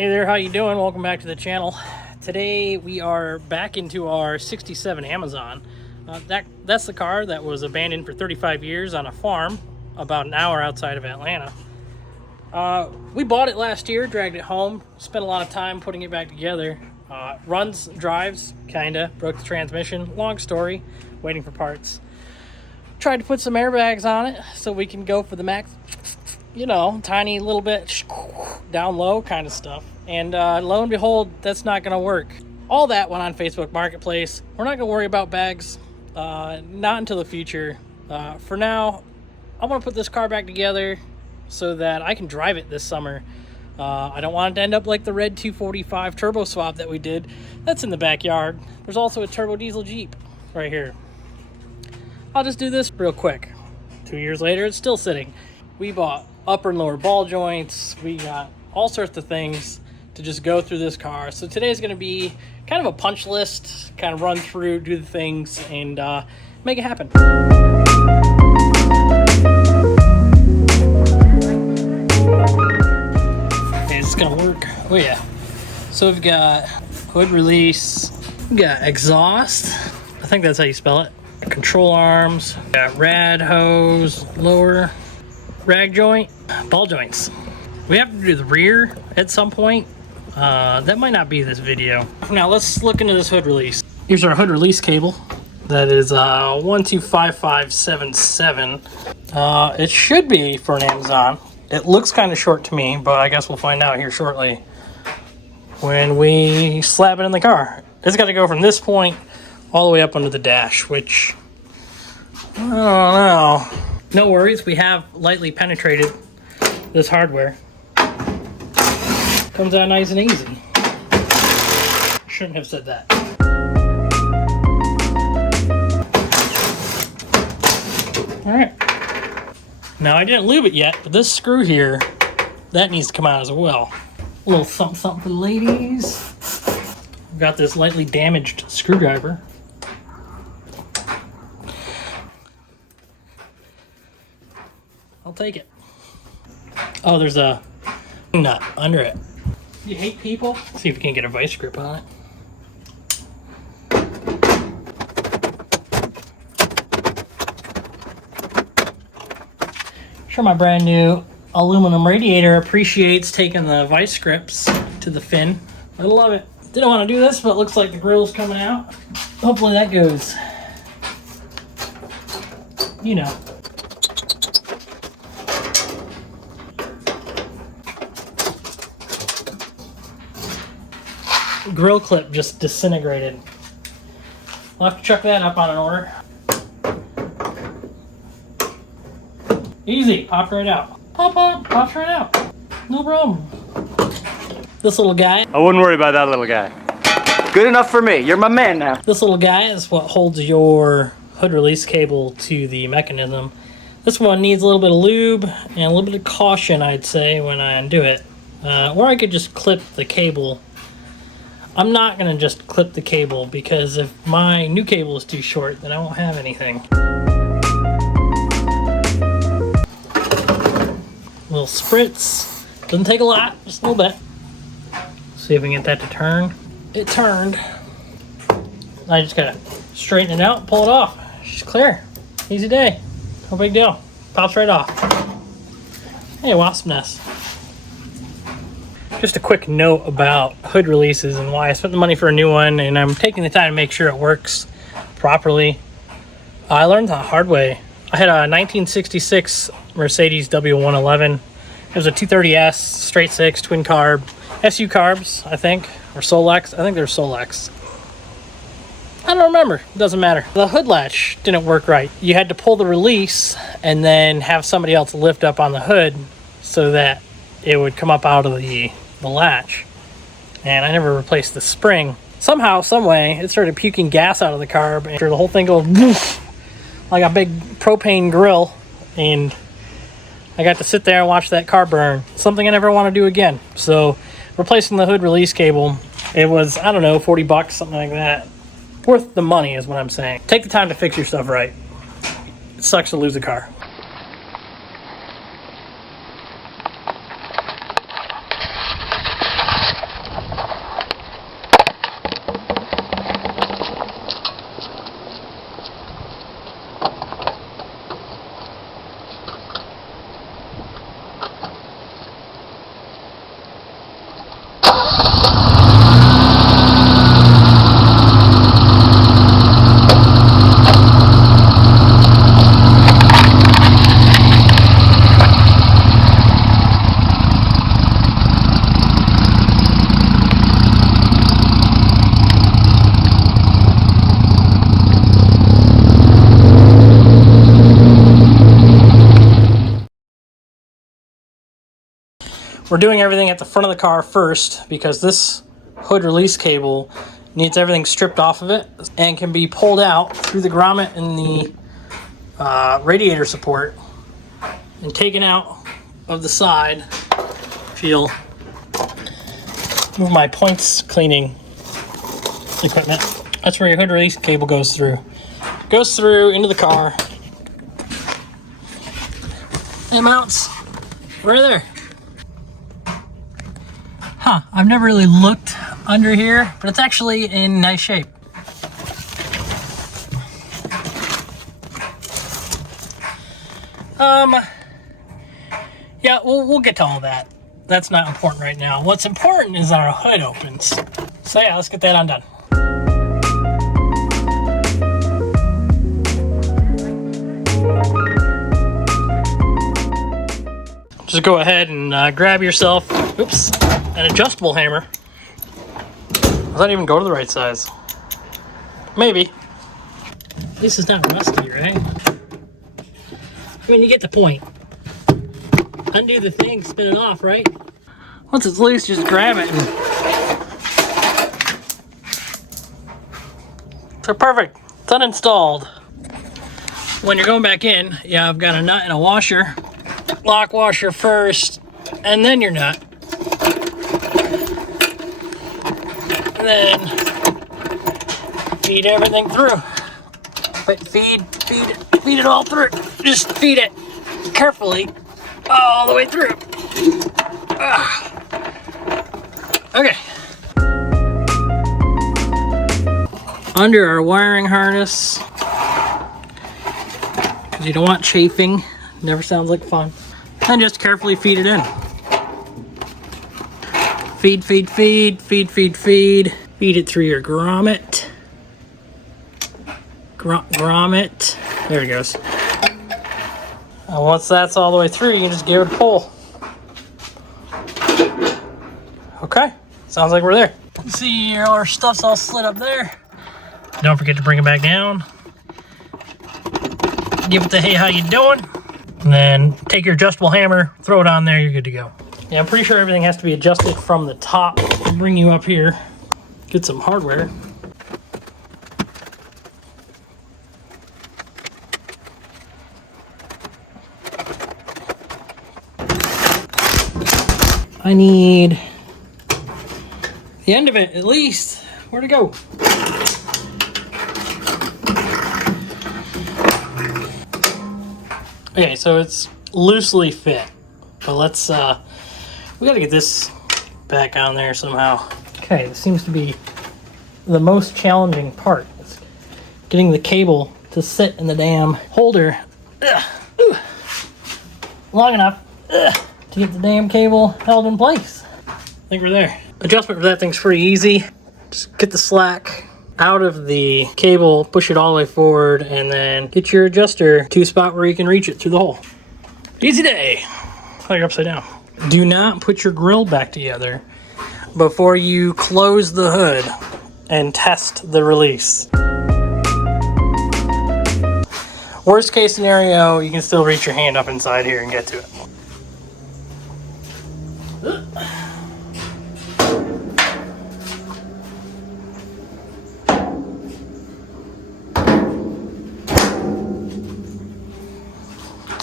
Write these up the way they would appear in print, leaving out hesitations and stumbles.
Hey there, how you doing? Welcome back to the channel. Today we are back into our 67 Amazon. That's the car that was abandoned for 35 years on a farm about an hour outside of Atlanta. We bought it last year, dragged it home, spent a lot of time putting it back together. Runs, drives, kinda, broke the transmission. Long story, waiting for parts. Tried to put some airbags on it so we can go for the max, you know, tiny little bit down low kind of stuff. And lo and behold, that's not going to work. All that went on Facebook Marketplace. We're not going to worry about bags, not until the future. For now, I want to put this car back together so that I can drive it this summer. I don't want it to end up like the red 245 turbo swap that we did. That's in the backyard. There's also a turbo diesel Jeep right here. I'll just do this real quick. 2 years later, it's still sitting. We bought upper and lower ball joints. We got all sorts of things to just go through this car. So today's going to be kind of a punch list, kind of run through, do the things, and make it happen. Okay, it's going to work. Oh yeah. So we've got hood release. We've got exhaust. I think that's how you spell it. Control arms. We've got rad hose, lower rag joint, ball joints. We have to do the rear at some point. That might not be this video. Now let's look into this hood release. Here's our hood release cable. That is 125577. It should be for an Amazon. It looks kind of short to me, but I guess we'll find out here shortly when we slap it in the car. It's got to go from this point all the way up under the dash, which I don't know. No worries, we have lightly penetrated this hardware. Comes out nice and easy. Shouldn't have said that. Alright. Now I didn't lube it yet, but this screw here, that needs to come out as well. A little something something for the ladies. I've got this lightly damaged screwdriver. I'll take it. Oh, there's a nut under it. You hate people? Let's see if we can get a vice grip on it. Sure, my brand new aluminum radiator appreciates taking the vice grips to the fin. I love it. Didn't want to do this, but it looks like the grille's coming out. Hopefully that goes, you know. Grill clip just disintegrated. We'll have to chuck that up on an order. Easy, popped right out. Pops right out. No problem. This little guy. I wouldn't worry about that little guy. Good enough for me. You're my man now. This little guy is what holds your hood release cable to the mechanism. This one needs a little bit of lube and a little bit of caution, I'd say, when I undo it. Or I could just clip the cable. I'm not going to just clip the cable because if my new cable is too short, then I won't have anything. Little spritz. Doesn't take a lot, just a little bit. See if we can get that to turn. It turned. I just got to straighten it out, pull it off. She's clear. Easy day. No big deal. Pops right off. Hey, wasp nest. Just a quick note about hood releases and why I spent the money for a new one, and I'm taking the time to make sure it works properly. I learned the hard way. I had a 1966 Mercedes W111. It was a 230S, straight six, twin carb, SU carbs, I think, or Solex. I think they're Solex. I don't remember. It doesn't matter. The hood latch didn't work right. You had to pull the release and then have somebody else lift up on the hood so that it would come up out of the latch. And I never replaced the spring. Somehow, some way, it started puking gas out of the carb, and the whole thing goes woof, like a big propane grill, and I got to sit there and watch that car burn. Something I never want to do again. So replacing the hood release cable, it was, I don't know, 40 bucks, something like that. Worth the money is what I'm saying. Take the time to fix your stuff right. It sucks to lose a car. We're doing everything at the front of the car first because this hood release cable needs everything stripped off of it and can be pulled out through the grommet and the radiator support and taken out of the side. If you'll move my points cleaning equipment, that's where your hood release cable goes through. Goes through into the car. It mounts right there. Huh, I've never really looked under here, but it's actually in nice shape. Yeah, we'll get to all that. That's not important right now. What's important is our hood opens. So yeah, let's get that undone. Just go ahead and grab yourself, oops, an adjustable hammer. Does that even go to the right size? Maybe. At least it's not rusty, right? I mean, you get the point. Undo the thing, spin it off, right? Once it's loose, just grab it. So perfect, it's uninstalled. When you're going back in, yeah, I've got a nut and a washer. Lock washer first, and then your nut. And then feed everything through. But feed it all through. Just feed it carefully all the way through. Okay. Under our wiring harness, because you don't want chafing. Never sounds like fun. And just carefully feed it in. Feed, feed, feed, feed, feed, feed. Feed it through your grommet. Grommet. There it goes. And once that's all the way through, you can just give it a pull. Okay, sounds like we're there. See, all our stuff's all slid up there. Don't forget to bring it back down. Give it the hey, how you doing? And then take your adjustable hammer, throw it on there, you're good to go. Yeah, I'm pretty sure everything has to be adjusted from the top. I'll bring you up here, get some hardware. I need the end of it, at least. Where'd it go? Okay, so it's loosely fit, but let's, we gotta get this back on there somehow. Okay, this seems to be the most challenging part. It's getting the cable to sit in the damn holder long enough to get the damn cable held in place. I think we're there. Adjustment for that thing's pretty easy. Just get the slack out of the cable, push it all the way forward, and then get your adjuster to a spot where you can reach it through the hole. Easy day. Oh, you're upside down. Do not put your grill back together before you close the hood and test the release. Worst case scenario, you can still reach your hand up inside here and get to it.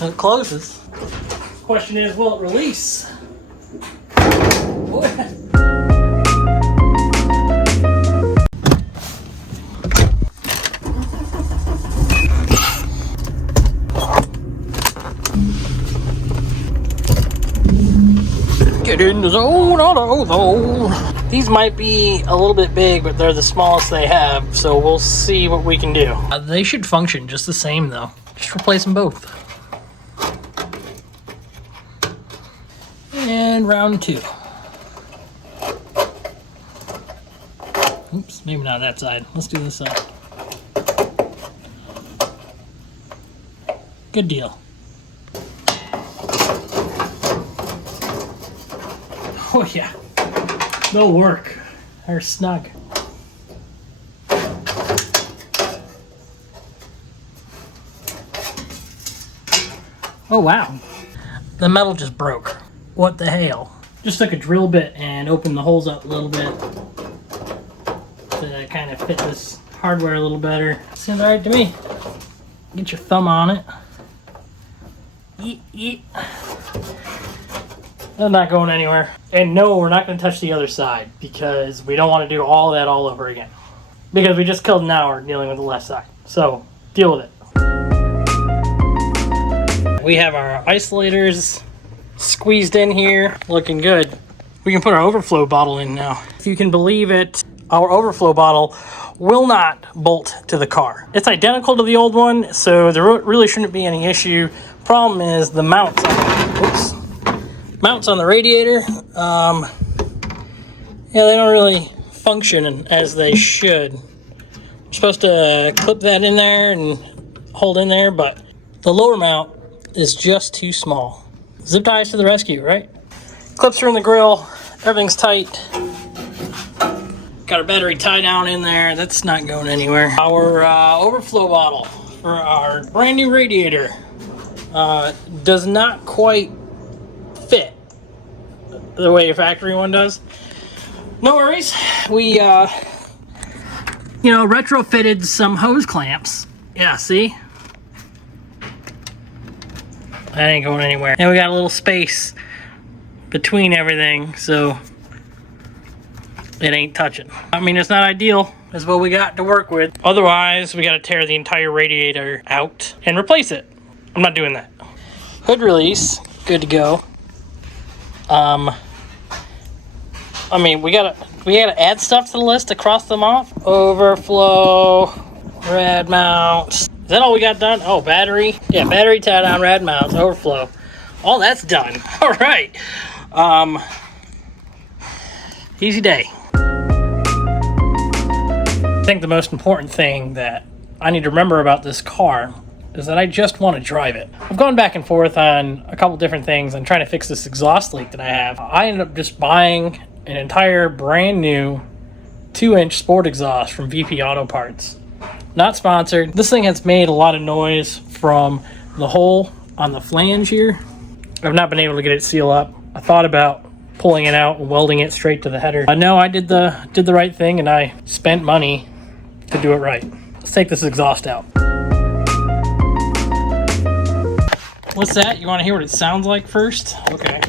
And it closes. Question is, will it release? Get in the zone, auto zone. These might be a little bit big, but they're the smallest they have, so we'll see what we can do. They should function just the same though. Just replace them both. And round two. Oops, maybe not that side. Let's do this side. Good deal. Oh yeah, they'll work. They're snug. Oh wow, the metal just broke. What the hell? Just took a drill bit and opened the holes up a little bit to kind of fit this hardware a little better. Seems all right to me. Get your thumb on it. Eat, eat. That's not going anywhere. And no, we're not going to touch the other side because we don't want to do all that all over again. Because we just killed an hour dealing with the left side. So, deal with it. We have our isolators squeezed in here, looking good. We can put our overflow bottle in now. If you can believe it, our overflow bottle will not bolt to the car. It's identical to the old one, so there really shouldn't be any issue. Problem is the mounts on the radiator. Yeah, they don't really function as they should. You're supposed to clip that in there and hold in there, but the lower mount is just too small. Zip ties to the rescue, right? Clips are in the grill. Everything's tight. Got our battery tie down in there. That's not going anywhere. Our overflow bottle for our brand new radiator does not quite fit the way your factory one does. No worries. We, retrofitted some hose clamps. Yeah, see? That ain't going anywhere. And we got a little space between everything, so it ain't touching. I mean, it's not ideal. That's what we got to work with. Otherwise, we got to tear the entire radiator out and replace it. I'm not doing that. Hood release, good to go. I mean, we gotta add stuff to the list to cross them off. Overflow, rad mounts. Is that all we got done? Oh, battery. Yeah, battery tie down, rad mounts, overflow. All that's done. All right. Easy day. I think the most important thing that I need to remember about this car is that I just want to drive it. I've gone back and forth on a couple different things and trying to fix this exhaust leak that I have. I ended up just buying an entire brand new 2-inch sport exhaust from VP Auto Parts. Not sponsored. This thing has made a lot of noise from the hole on the flange here. I've not been able to get it sealed up. I thought about pulling it out and welding it straight to the header. No, I did the right thing and I spent money to do it right. Let's take this exhaust out. What's that? You want to hear what it sounds like first? Okay.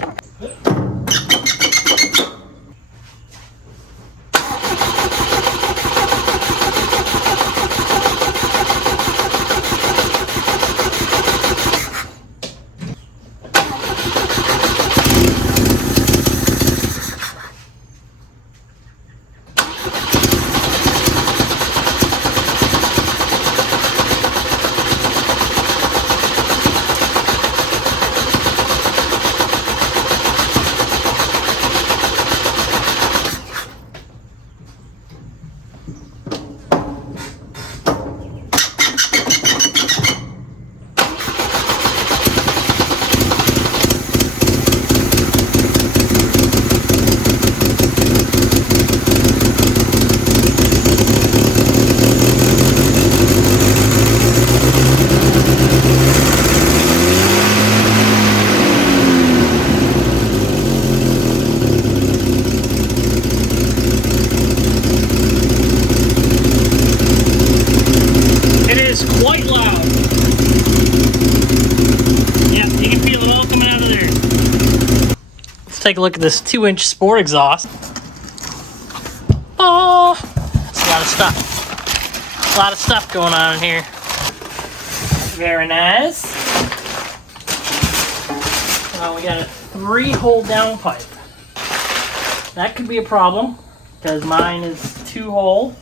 Take a look at this 2-inch sport exhaust. Oh, it's a lot of stuff. A lot of stuff going on in here. Very nice. We got a 3-hole downpipe. That could be a problem because mine is 2-hole.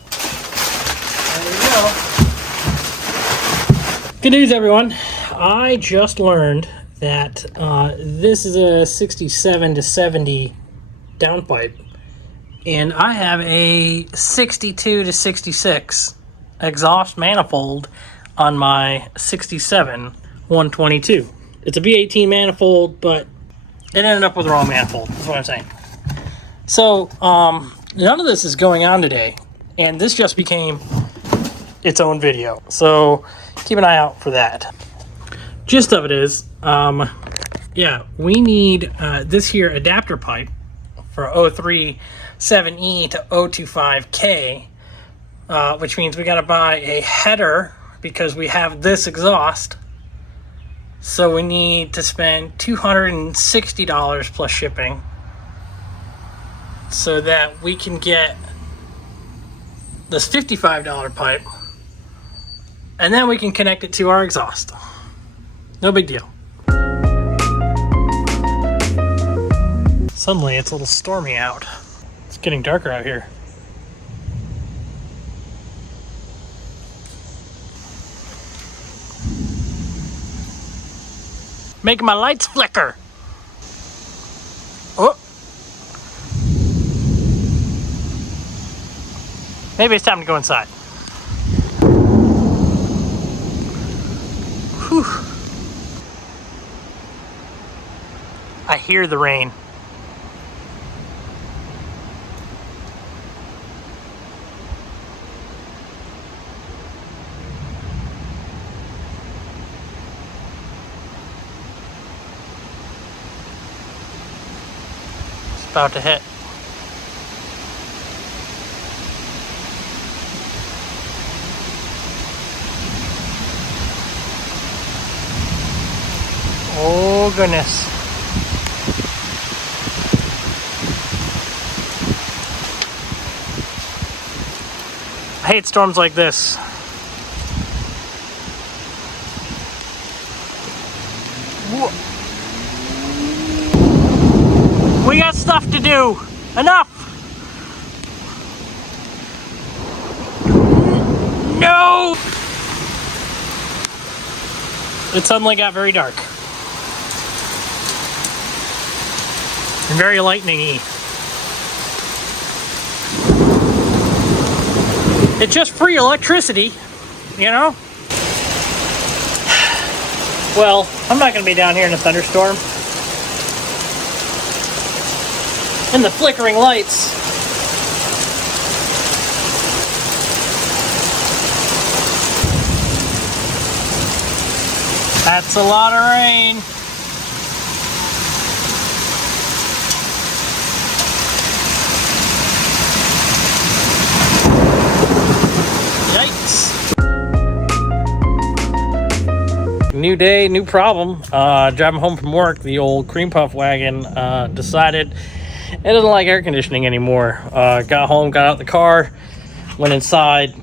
There you go. Good news, everyone. I just learned that this is a 67 to 70 downpipe, and I have a 62 to 66 exhaust manifold on my 67 122. It's a B18 manifold, but it ended up with the wrong manifold. That's what I'm saying. So none of this is going on today, and this just became its own video. So keep an eye out for that. Gist of it is, yeah, we need this here adapter pipe for 037E to 025K, which means we got to buy a header because we have this exhaust. So we need to spend $260 plus shipping so that we can get this $55 pipe, and then we can connect it to our exhaust. No big deal. Suddenly it's a little stormy out. It's getting darker out here. Making my lights flicker. Oh. Maybe it's time to go inside. Whew. I hear the rain. It's about to hit. Oh goodness. I hate storms like this. We got stuff to do. Enough. No. It suddenly got very dark. And very lightning-y. It's just free electricity, you know? Well, I'm not going to be down here in a thunderstorm. And the flickering lights. That's a lot of rain. Yikes. New day, new problem. Driving home from work, the old cream puff wagon decided it doesn't like air conditioning anymore. Got home, got out the car, went inside,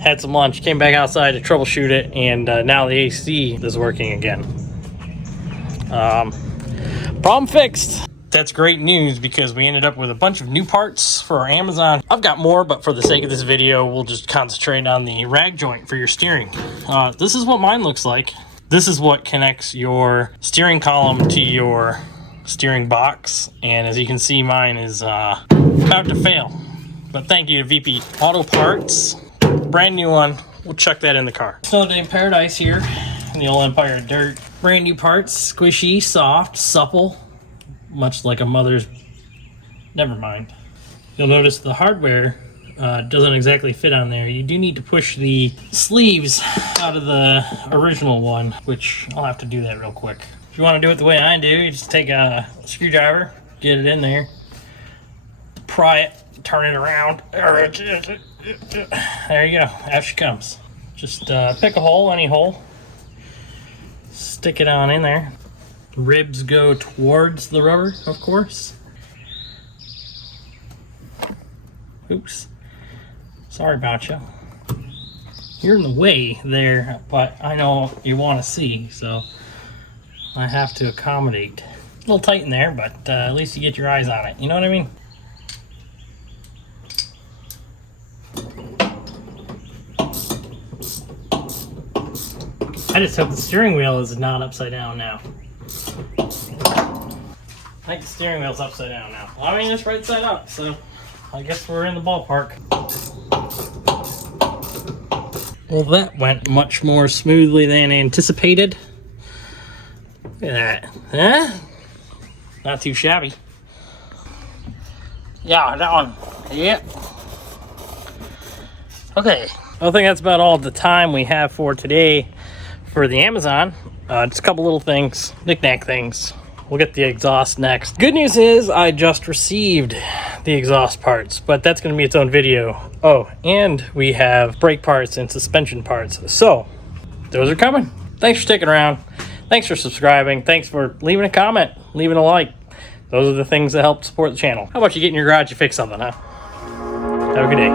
had some lunch, came back outside to troubleshoot it, and now the AC is working again. Problem fixed. That's great news because we ended up with a bunch of new parts for our Amazon. I've got more, but for the sake of this video, we'll just concentrate on the rag joint for your steering. This is what mine looks like. This is what connects your steering column to your steering box. And as you can see, mine is about to fail. But thank you to VP Auto Parts. Brand new one. We'll chuck that in the car. Snow Day in Paradise here in the old Empire of Dirt. Brand new parts. Squishy, soft, supple. Much like a mother's. Never mind. You'll notice the hardware doesn't exactly fit on there. You do need to push the sleeves out of the original one, which I'll have to do that real quick. If you want to do it the way I do, you just take a screwdriver, get it in there, pry it, turn it around. There you go. Out she comes. Just pick a hole, any hole, stick it on in there. Ribs go towards the rubber, of course. Oops. Sorry about you. You're in the way there, but I know you want to see, so I have to accommodate. A little tight in there, but at least you get your eyes on it. You know what I mean? I just hope the steering wheel is not upside down now. I think the steering wheel's upside down now. Well, I mean, it's right side up, so I guess we're in the ballpark. Well, that went much more smoothly than anticipated. Look at that. Huh? Not too shabby. Yeah, that one. Yep. Okay. I think that's about all the time we have for today for the Amazon. Just a couple little things, knick-knack things. we'll get the exhaust next. Good news is I just received the exhaust parts, but that's going to be its own video. Oh, and we have brake parts and suspension parts. So those are coming. Thanks for sticking around. Thanks for subscribing. Thanks for leaving a comment, leaving a like. Those are the things that help support the channel. How about you get in your garage and fix something, huh? Have a good day.